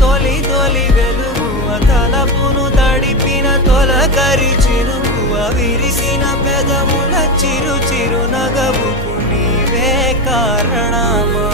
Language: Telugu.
తొలి తొలి వెలుగువ తలపును తడిపిన తొలకరి చిరుకువ విరిసిన పెదముల చిరు చిరు నగవుకు నీవే కారణమా